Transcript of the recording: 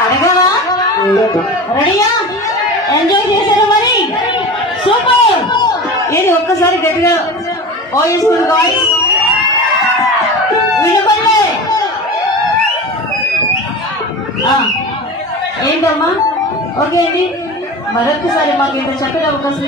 అడగవా రెడీయా ఎంజాయ్ చేశారా మరి సూపర్ ఇది ఒక్కసారి గట్టిగా ఓయేసుకుని గాయ్స్ వినపడలే ఏంటమ్మా ఓకే అండి మరొకసారి మాకు ఇంత చక్కటి అవకాశం